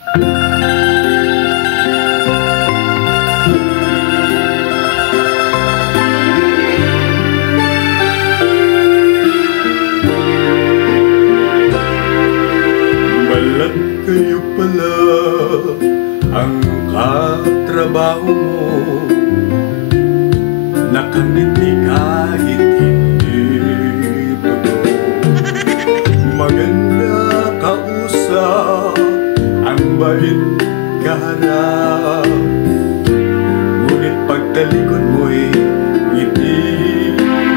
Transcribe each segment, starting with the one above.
Balat kayo pala ang katrabaho mo, nakangiti kahit hindi totoo. Maganda kausap, ang bait kaharap, ngunit pagtalikod mo'y ngiti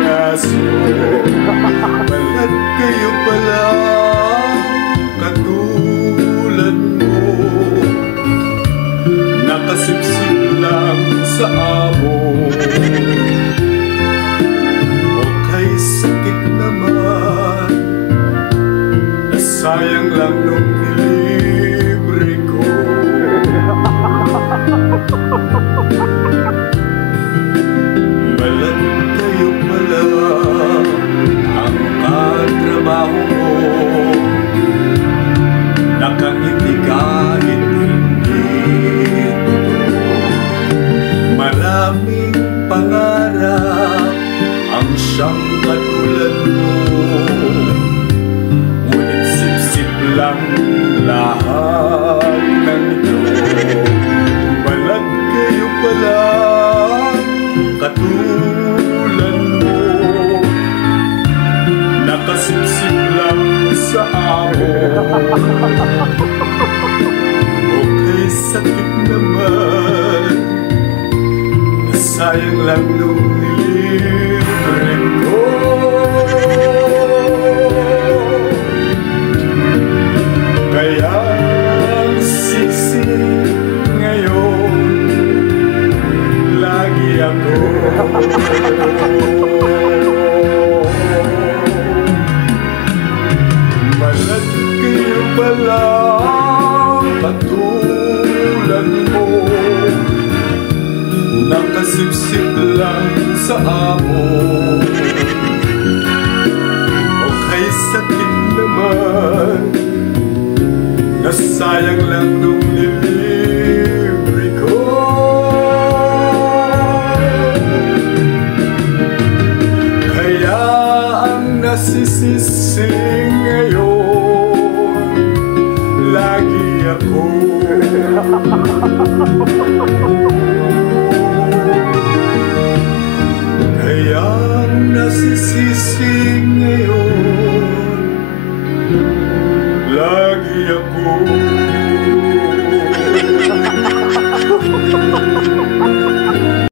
aso. Balat kayo pala katulad mo, nakasipsip lang sa amo. O kay sakit naman, nasayang lang nung nilibre ko. Balat kayo pala ang katrabaho mo, nakangiti kahit hindi totoo. Maraming pangarap ang siyang katulad mo, ngunit sip-sip lang lahat ng ito. Balat kayo pala katulad mo, nakasip-sip lang sa amo. Okay, sakit naman, nasayang lang nung nilibre ko. Kaya ang sisi ngayon, lagi ako. Balat kayo pala katulad mo, nakasipsip lang sa amo. O kay sakit naman, nasayang lang nung nilibre ko. Kaya ang nasisisi ngayon, lagi ako.